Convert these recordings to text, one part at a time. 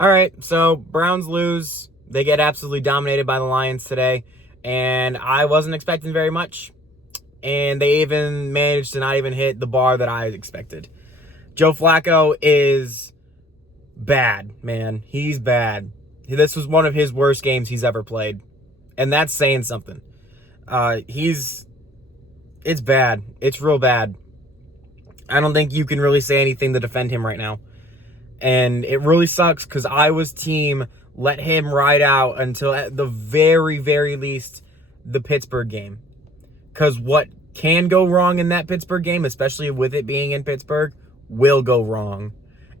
All right, so Browns lose. They get absolutely dominated by the Lions today, and I wasn't expecting very much. And they even managed to not even hit the bar that I expected. Joe Flacco is bad, man. He's bad. This was one of his worst games he's ever played, and that's saying something. It's bad. It's real bad. I don't think you can really say anything to defend him right now. And it really sucks because I was team let him ride out until at the very, very least the Pittsburgh game. Because what can go wrong in that Pittsburgh game, especially with it being in Pittsburgh, will go wrong.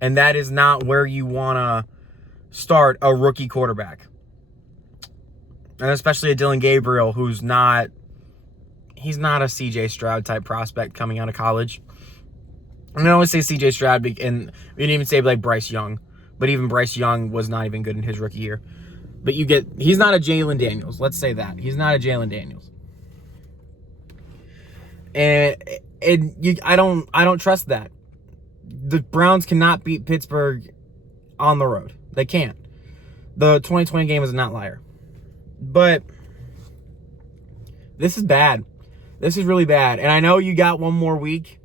And that is not where you want to start a rookie quarterback. And especially a Dylan Gabriel, he's not a CJ Stroud type prospect coming out of college. I mean, I always say CJ Stroud, and we didn't even say like Bryce Young, but even Bryce Young was not even good in his rookie year. But he's not a Jalen Daniels. Let's say that. He's not a Jalen Daniels. And I don't trust that. The Browns cannot beat Pittsburgh on the road. They can't. The 2020 game is an outlier. But this is bad. This is really bad. And I know you got one more week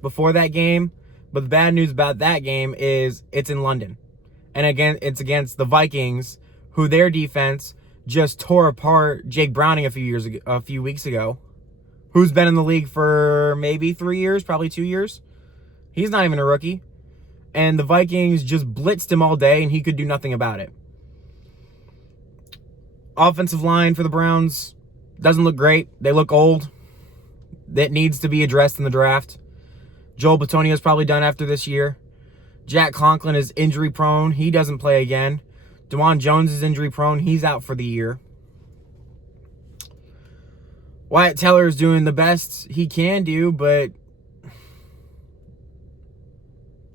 before that game, but the bad news about that game is it's in London. And again, it's against the Vikings, who their defense just tore apart Jake Browning a few weeks ago, who's been in the league for maybe 3 years, probably 2 years. He's not even a rookie. And the Vikings just blitzed him all day, and he could do nothing about it. Offensive line for the Browns doesn't look great. They look old. That needs to be addressed in the draft. Joel Bitonio's probably done after this year. Jack Conklin is injury prone. He doesn't play again. DeJuan Jones is injury prone. He's out for the year. Wyatt Teller is doing the best he can do, but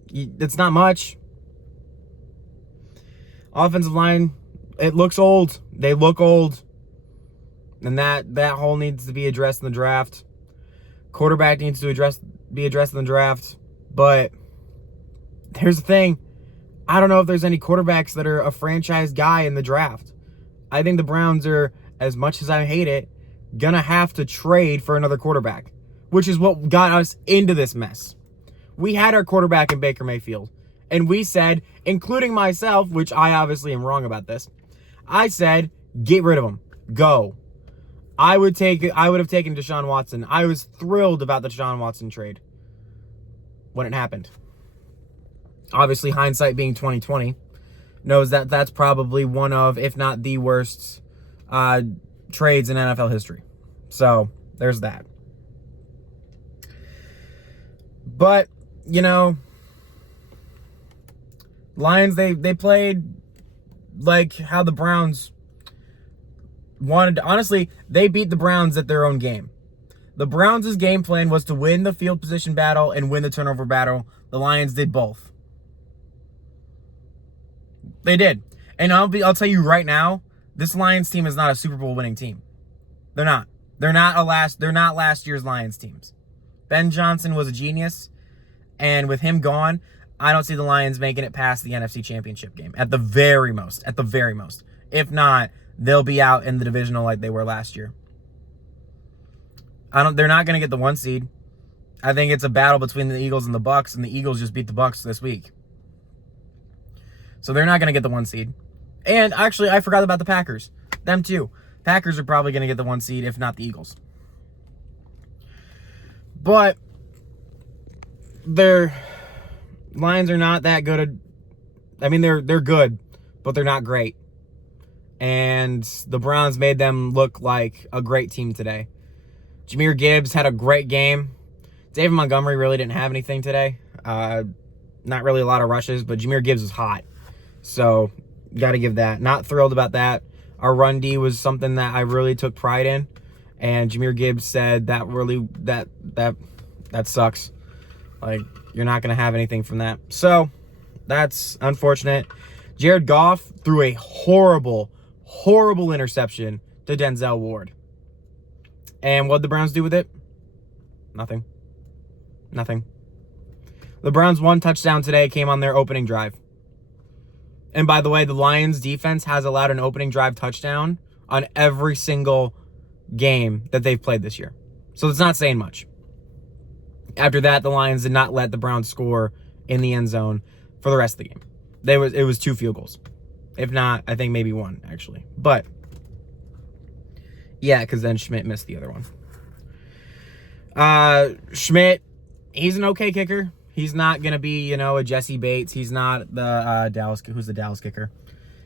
it's not much. Offensive line, it looks old. They look old. And that hole needs to be addressed in the draft. Quarterback needs to be addressed in the draft. But here's the thing. I don't know if there's any quarterbacks that are a franchise guy in the draft. I think the Browns are, as much as I hate it, gonna have to trade for another quarterback, which is what got us into this mess. We had our quarterback in Baker Mayfield, and we said, including myself, which I obviously am wrong about this, I said, get rid of him. Go. I would have taken Deshaun Watson. I was thrilled about the Deshaun Watson trade when it happened. Obviously, hindsight being 2020, knows that that's probably one of, if not the worst, trades in NFL history. So there's that. But Lions, they played like how the Browns wanted to. Honestly, they beat the Browns at their own game. The Browns' game plan was to win the field position battle and win the turnover battle. The Lions did both. They did. And I'll tell you right now, this Lions team is not a Super Bowl winning team. They're not. They're not last year's Lions teams. Ben Johnson was a genius, and with him gone, I don't see the Lions making it past the NFC Championship game at the very most. At the very most. If not, they'll be out in the divisional like they were last year. They're not going to get the 1 seed. I think it's a battle between the Eagles and the Bucks, and the Eagles just beat the Bucks this week. So they're not going to get the 1 seed. And actually, I forgot about the Packers. Them too. Packers are probably going to get the 1 seed, if not the Eagles. But their Lions are not that good. I mean, they're good, but they're not great. And the Browns made them look like a great team today. Jahmyr Gibbs had a great game. David Montgomery really didn't have anything today. Not really a lot of rushes, but Jahmyr Gibbs was hot. So, got to give that. Not thrilled about that. Our run D was something that I really took pride in. And Jahmyr Gibbs said that really, that sucks. Like, you're not going to have anything from that. So, that's unfortunate. Jared Goff threw a horrible interception to Denzel Ward. And what did the Browns do with it? Nothing. The Browns' one touchdown today came on their opening drive. And by the way, the Lions defense has allowed an opening drive touchdown on every single game that they've played this year. So it's not saying much. After that, the Lions did not let the Browns score in the end zone for the rest of the game. It was 2 field goals. If not, I think maybe 1, actually. But, yeah, because then Schmidt missed the other one. Schmidt, he's an okay kicker. He's not going to be, a Jesse Bates. He's not the who's the Dallas kicker?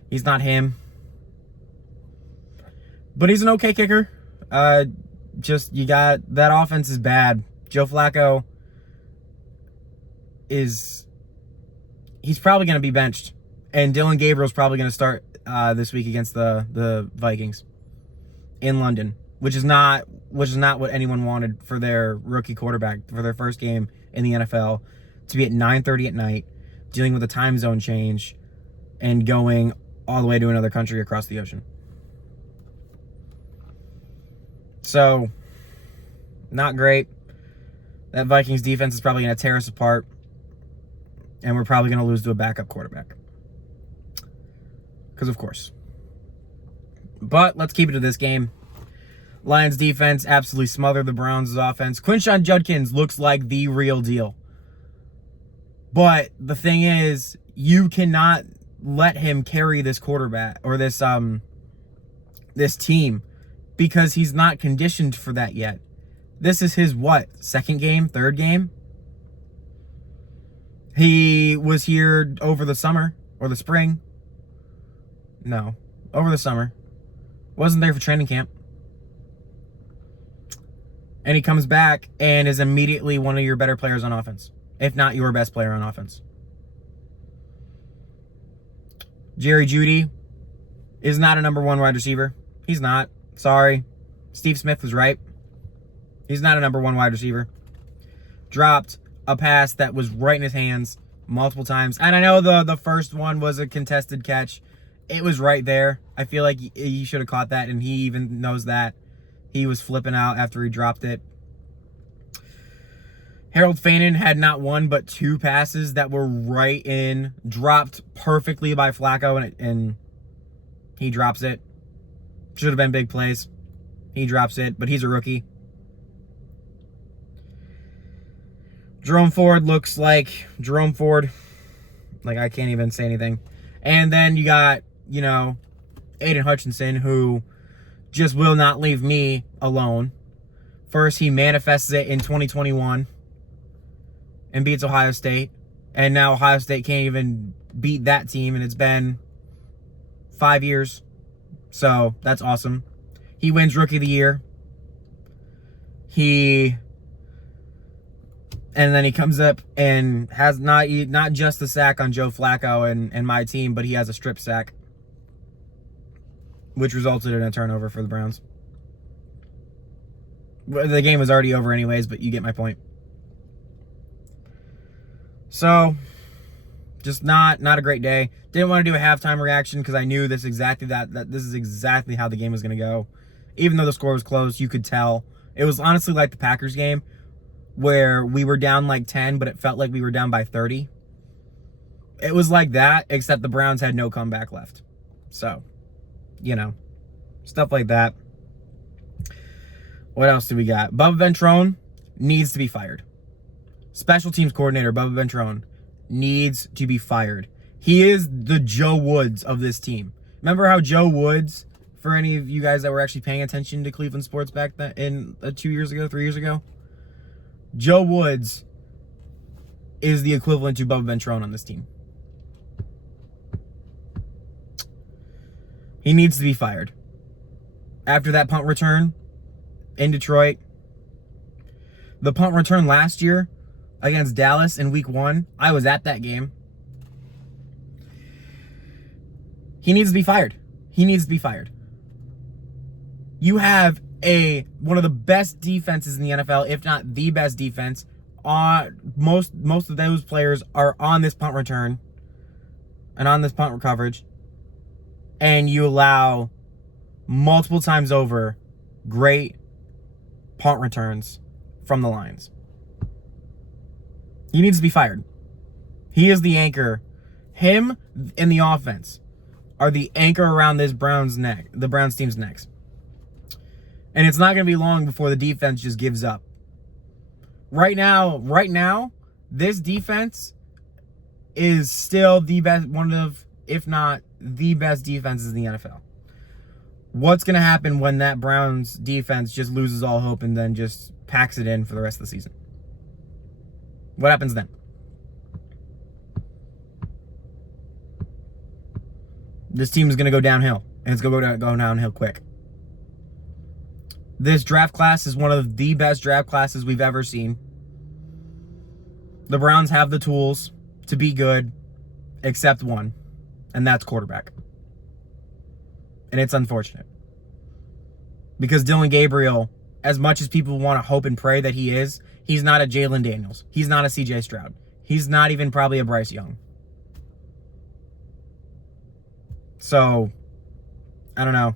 He's not him. But he's an okay kicker. You got, that offense is bad. Joe Flacco he's probably going to be benched. And Dylan Gabriel's probably going to start this week against the Vikings in London, which is not what anyone wanted for their rookie quarterback for their first game in the NFL, to be at 9:30 at night, dealing with a time zone change, and going all the way to another country across the ocean. So, not great. That Vikings defense is probably going to tear us apart, and we're probably going to lose to a backup quarterback. Because, of course. But let's keep it to this game. Lions defense absolutely smothered the Browns' offense. Quinshon Judkins looks like the real deal. But the thing is, you cannot let him carry this quarterback or this team, because he's not conditioned for that yet. This is his second game, third game? He was here over the summer or the spring. No, over the summer. Wasn't there for training camp. And he comes back and is immediately one of your better players on offense, if not your best player on offense. Jerry Jeudy is not a number 1 wide receiver. He's not. Sorry. Steve Smith was right. He's not a number 1 wide receiver. Dropped a pass that was right in his hands multiple times. And I know the first one was a contested catch. It was right there. I feel like he should have caught that, and he even knows that. He was flipping out after he dropped it. Harold Fanon had not 1 but 2 passes that were right in, dropped perfectly by Flacco, and he drops it. Should have been big plays. He drops it, but he's a rookie. Jerome Ford looks like Jerome Ford. Like, I can't even say anything. And then you got, Aiden Hutchinson, who just will not leave me alone. First, he manifests it in 2021 and beats Ohio State. And now Ohio State can't even beat that team, and it's been 5 years. So, that's awesome. He wins Rookie of the Year. And then he comes up and has not just the sack on Joe Flacco and my team, but he has a strip sack, which resulted in a turnover for the Browns. The game was already over anyways, but you get my point. So, just not a great day. Didn't want to do a halftime reaction because I knew this is exactly how the game was going to go. Even though the score was close, you could tell. It was honestly like the Packers game, where we were down like 10, but it felt like we were down by 30. It was like that, except the Browns had no comeback left. So, stuff like that. What else do we got? Bubba Ventrone needs to be fired. Special teams coordinator Bubba Ventrone needs to be fired. He is the Joe Woods of this team. Remember how Joe Woods, for any of you guys that were actually paying attention to Cleveland sports back then, in 3 years ago, Joe Woods is the equivalent to Bubba Ventrone on this team. He needs to be fired. After that punt return in Detroit, the punt return last year against Dallas in week 1, I was at that game. He needs to be fired. He needs to be fired. You have one of the best defenses in the NFL, if not the best defense. Most of those players are on this punt return and on this punt coverage, and you allow multiple times over great punt returns from the Lions. He needs to be fired. He is the anchor. Him and the offense are the anchor around this Browns team's necks. And it's not going to be long before the defense just gives up. Right now, this defense is still the best, one of, if not the best defenses in the NFL. What's going to happen when that Browns defense just loses all hope and then just packs it in for the rest of the season? What happens then? This team is going to go downhill, and it's going to go downhill quick. This draft class is one of the best draft classes we've ever seen. The Browns have the tools to be good, except one, and that's quarterback. And it's unfortunate. Because Dylan Gabriel, as much as people want to hope and pray that he is, he's not a Jalen Daniels. He's not a CJ Stroud. He's not even probably a Bryce Young. So, I don't know.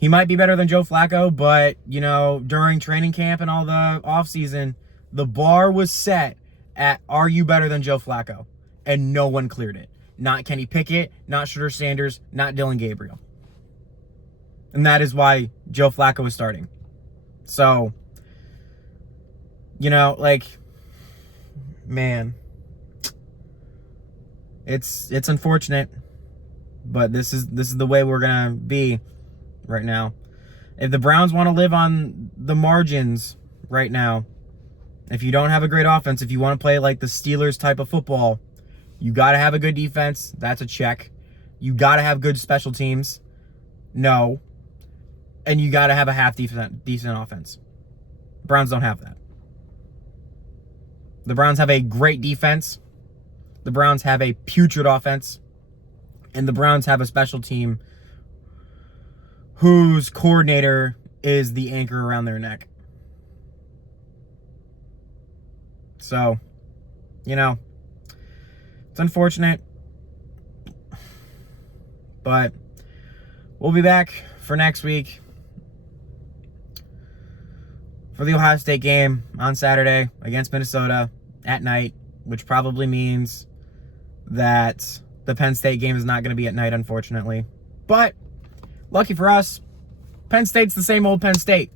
He might be better than Joe Flacco, but, you know, during training camp and all the offseason, the bar was set at, are you better than Joe Flacco? And no one cleared it. Not Kenny Pickett, not Shedeur Sanders, not Dylan Gabriel. And that is why Joe Flacco is starting. So, you know, like, man, it's unfortunate, but this is the way we're gonna be right now. If the Browns want to live on the margins right now, if you don't have a great offense, if you want to play like the Steelers type of football, you got to have a good defense. That's a check. You got to have good special teams. No. And you got to have a decent offense. The Browns don't have that. The Browns have a great defense. The Browns have a putrid offense. And the Browns have a special team whose coordinator is the anchor around their neck. So, you know, it's unfortunate, but we'll be back for next week for the Ohio State game on Saturday against Minnesota at night, which probably means that the Penn State game is not going to be at night, unfortunately. But lucky for us, Penn State's the same old Penn State.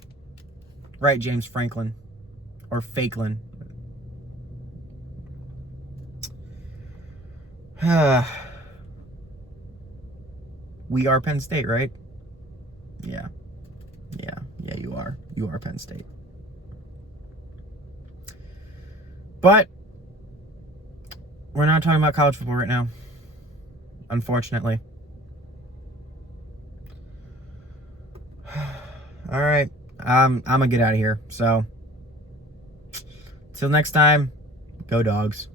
Right, James Franklin. Or Fakelin. We are Penn State, right? Yeah, you are. You are Penn State. But we're not talking about college football right now, unfortunately. All right, I'm gonna get out of here. So, till next time, go Dogs.